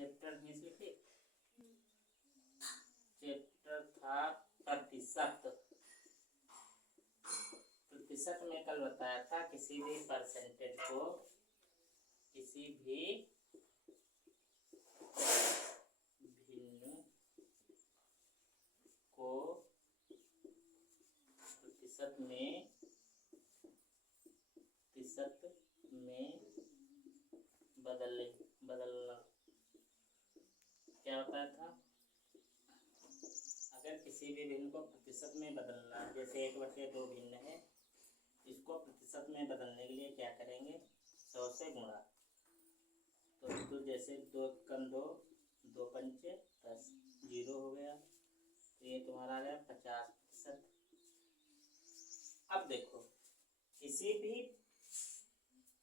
Chapter में से chapter था प्रतिशत। प्रतिशत में कल बताया था किसी भी परसेंटेज को, किसी भी भिन्न को प्रतिशत में बदलना क्या बताया था। अगर किसी भी भिन्न को प्रतिशत में बदलना, जैसे 1/2 भिन्न है, इसको प्रतिशत में बदलने के लिए क्या करेंगे, 100 से गुणा। तो जैसे 2 कम 2, 2 पंचे 10, 0 हो गया, तो ये तुम्हारा आ गया 50%। अब देखो किसी भी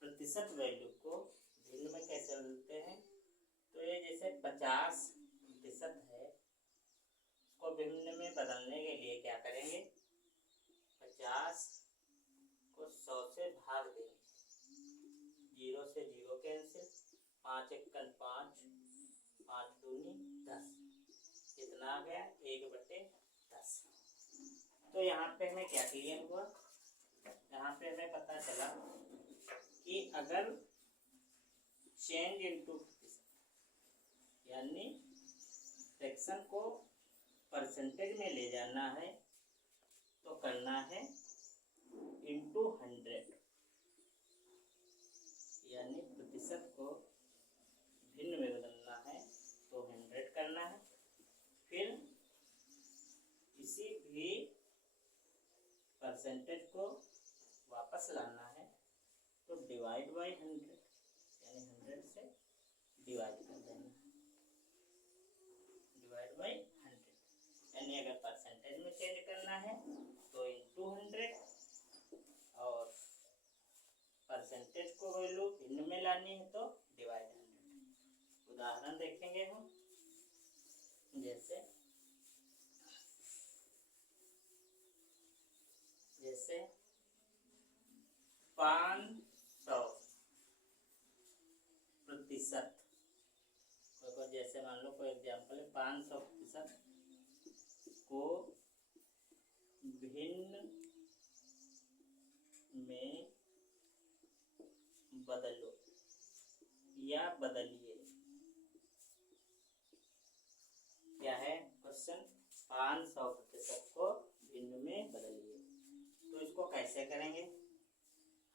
प्रतिशत वैल्यू को भिन्न में कैसे बदलते हैं, तो ये जैसे 50% है, उसको भिन्न में बदलने के लिए क्या करेंगे, 50 को 100 से भाग देंगे, 0 से 0 कैंसिल, 5 एकन 5, 5 दूनी 10, कितना आ गया 1/10। तो यहाँ पे हमें क्या क्लियर हुआ, यहाँ पे हमें पता चला कि अगर चेंज इनटू प्रतिशत यानी फ्रैक्शन को परसेंटेज में ले जाना है तो करना है इनटू 100, यानी प्रतिशत को भिन्न में बदलना है तो 100 करना है। फिर किसी भी परसेंटेज को वापस लाना है तो डिवाइड बाई 100, यानी 100 से डिवाइड कर देना, डिवाइड बाई 100। यानी अगर परसेंटेज में चेंज करना है तो इनटू 100, और परसेंटेज को वैल्यू भिन्न में लानी है तो डिवाइड 100। उदाहरण देखेंगे हम, जैसे 500 प्रतिशत, जैसे मान लो कोई एग्जाम्पल है, 500% को भिन्न में बदलो या बदलिए। क्या है क्वेश्चन, 500% को भिन्न में बदलिए। तो इसको कैसे करेंगे,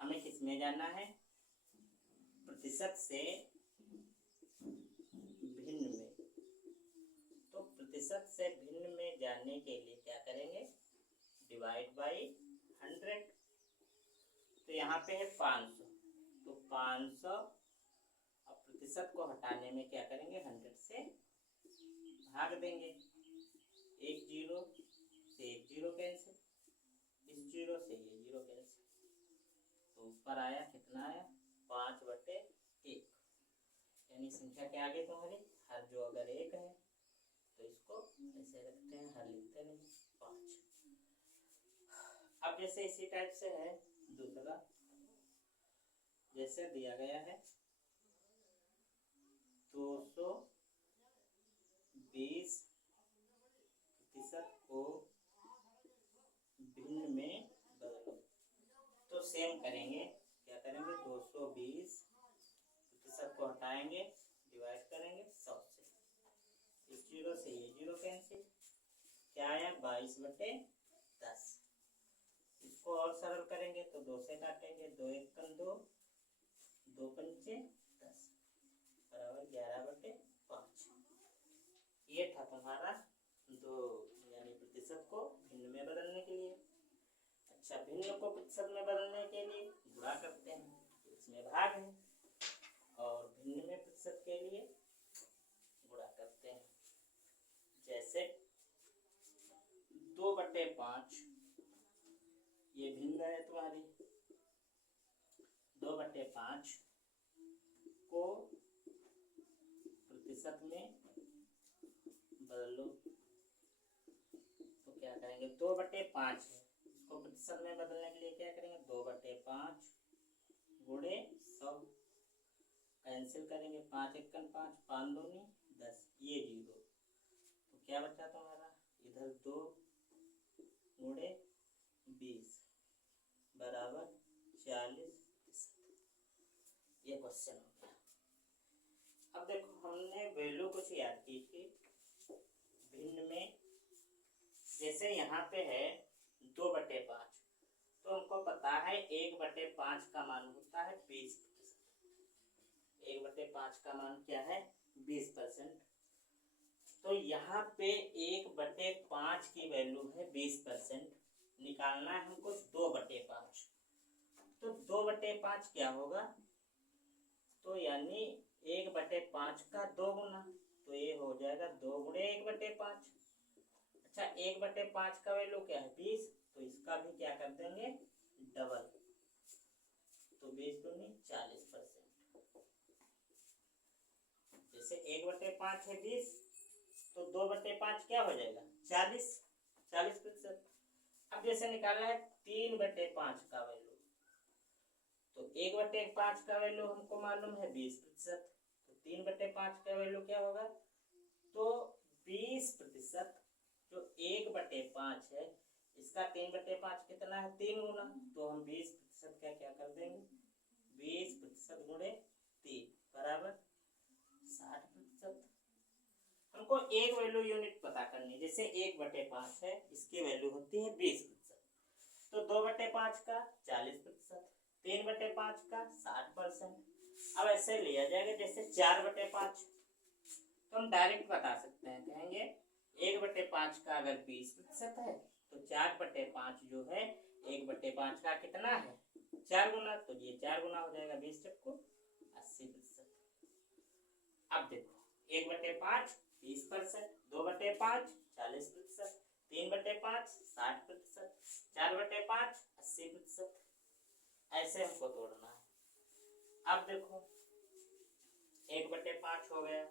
हमें किस में जाना है, प्रतिशत से भिन्न में। तो प्रतिशत से भिन्न में जाने के लिए क्या करेंगे, डिवाइड बाई 100। तो यहाँ पे है 500, तो 500, अब प्रतिशत को हटाने में क्या करेंगे, 100 से भाग देंगे, 1 0 से 1 0 कैंसिल, इस 0 से ये 0 कैंसिल, तो ऊपर आया कितना आया 5/1। यानी संख्या क्या आ गई तुम्हारी, हर जो अगर 1 है तो इसको ऐसे रखते हैं, हर लिखते नहीं 5। अब जैसे इसी टाइप से है दूसरा, जैसे दिया गया है 220% को भिन्न में बदलो। तो सेम करेंगे, क्या करेंगे, 220% को हटाएंगे, डिवाइड करेंगे 100 से, इस 0 से ये 0 कैंसिल, क्या आया 22/10। इसको और सरल करेंगे तो 2 से काटेंगे, 2 एकम 2, 2 पंचे 10 बराबर 11/5। ये था तुम्हारा 2, यानी प्रतिशत को भिन्न में बदलने के लिए। अच्छा, भिन्न को प्रतिशत में बदलने के लिए गुणा करते हैं, इसमें भाग है, और भिन्न में प्रतिशत के लिए गुणा करते हैं। जैसे 2/5 ये भिन्न है तुम्हारी, 2/5 को प्रतिशत में बदलो। तो क्या करेंगे, 2/5 है, इसको प्रतिशत में बदलने के लिए क्या करेंगे, 2/5 गुणे 100, कैंसिल करेंगे, 5 एकन 5, 5 दूनी 10, ये 0, तो क्या बचा तुम्हारा इधर 2 गुणे 20 बराबर 40। ये क्वेश्चन हो गया। अब देखो हमने वैल्यू कुछ याद की थी भिन्न में, जैसे यहाँ पे है 2/5, तो हमको पता है 1/5 का मान होता है 20%। 1/5 का मान क्या है 20%। तो यहाँ पे 1/5 की वैल्यू है 20%, निकालना है हमको 2/5। तो 2/5 क्या होगा, तो यानी 1/5 का 2 गुना, तो ये हो जाएगा 2 गुणे 1/5। अच्छा 1/5 का वैल्यू क्या है 20, तो इसका भी क्या कर देंगे डबल, तो 20 दूनी 40%। जैसे 1/5 है 20, तो 2/5 क्या हो जाएगा 40%। अब जैसे निकालना है 3/5 का वैल्यू, तो 1/5 का वैल्यू हमको मालूम है 20%, तो 3/5 का वैल्यू क्या होगा, तो 20%। जो 1/5 है इसका 3/5 कितना है 3 गुना, तो हम 20% का क्या कर देंगे 20% गुणे 3 बराबर 60%। हमको एक वैल्यू यूनिट पता करनी, जैसे 1/5 है इसकी वैल्यू होती है 20%, तो 2/5 का 40%, 3/5 का 60%। अब ऐसे लिया जाएगा जैसे 4/5, तो हम डायरेक्ट बता सकते हैं, कहेंगे 1/5 का अगर 20% है तो 4/5 जो है 1/5 का कितना है 4 गुना, तो ये 4 गुना हो जाएगा 20 को 80%। अब देखो 1/5 20%, 2/5 40%, 3/5 60%, 4/5 80%। ऐसे हमको तोड़ना है। अब देखो 1/5 हो गया,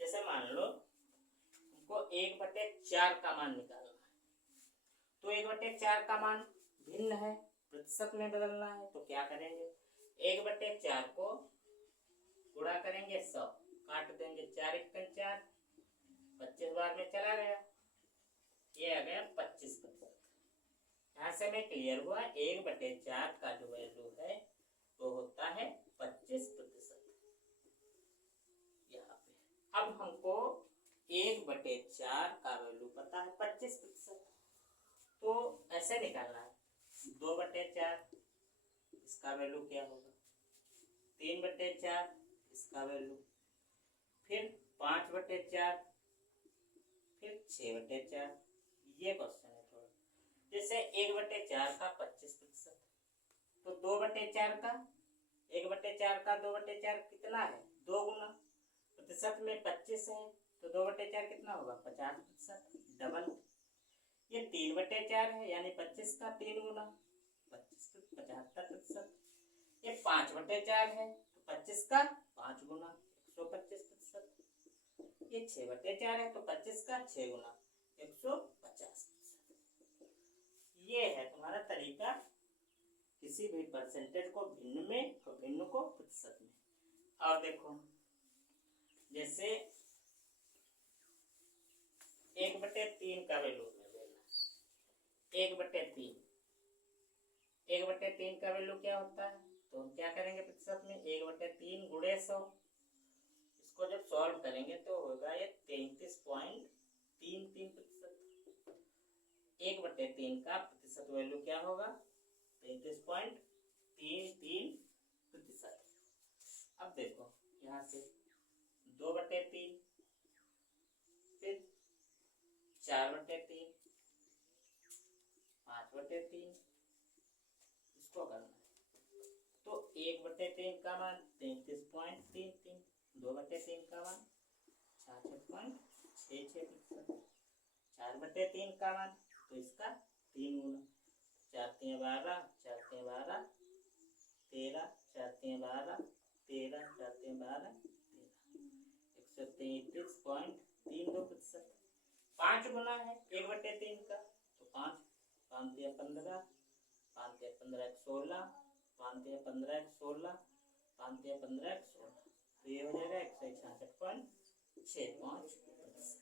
जैसे मान लो हमको 1/4 का मान निकालना है, तो 1/4 का मान भिन्न है, प्रतिशत में बदलना है, तो क्या करेंगे 1/4 को गुणा करेंगे 100, काट देंगे 4 एकन 4, 25 बार में चला गया, ये आ गया 25%। यहाँ से मैं क्लियर हुआ 1/4 का जो वैल्यू है वो होता है 25%। यहाँ पे अब हमको 1/4 का वैल्यू पता है 25%, तो ऐसे निकालना है 2/4 इसका वैल्यू क्या होगा, 3/4 इसका वैल्यू, फिर 5/4, फिर 6/4। ये क्वेश्चन है थोड़ा, जैसे 1/4 का 25%, तो 2/4 का 1/4 का 2/4 कितना है 2 गुना, प्रतिशत में 25 है, तो 2/4 कितना होगा 50%, डबल। ये 3/4 है यानी 25 का 3 गुना 75%। ये 5/4 है तो 25 का 5 गुना 125%। ये 6/4 है तो 25 का 6 गुना 150%। ये है तुम्हारा तरीका किसी भी परसेंटेज को भिन्न में और भिन्न को प्रतिशत में। और देखो जैसे 1/3 का वैल्यू में लेना, 1/3 का वैल्यू क्या होता है, तो हम क्या करेंगे प्रतिशत में 1/3 गुणे 100, इसको जब सॉल्व करेंगे तो होगा ये 33.33%। 1/3 का प्रतिशत वैल्यू क्या होगा 33.33%। अब देखो यहाँ से 2/3, फिर 4/3, 5/3, इसको करना है, तो 1/3 का मान 33.33, 2/3 का मान 66.66%, 4/3 का मान तो इसका 3 गुना, 4 3 12, 4 3 12 13, 4 3 12 13, 4 3 12 133.32%। 5 गुना है 1/3 का, तो 5 5 3 15, 5 3 15 16, 5 3 15 16, 5 3 15 16, तो ये हो जाएगा 166.65 प्रतिशत।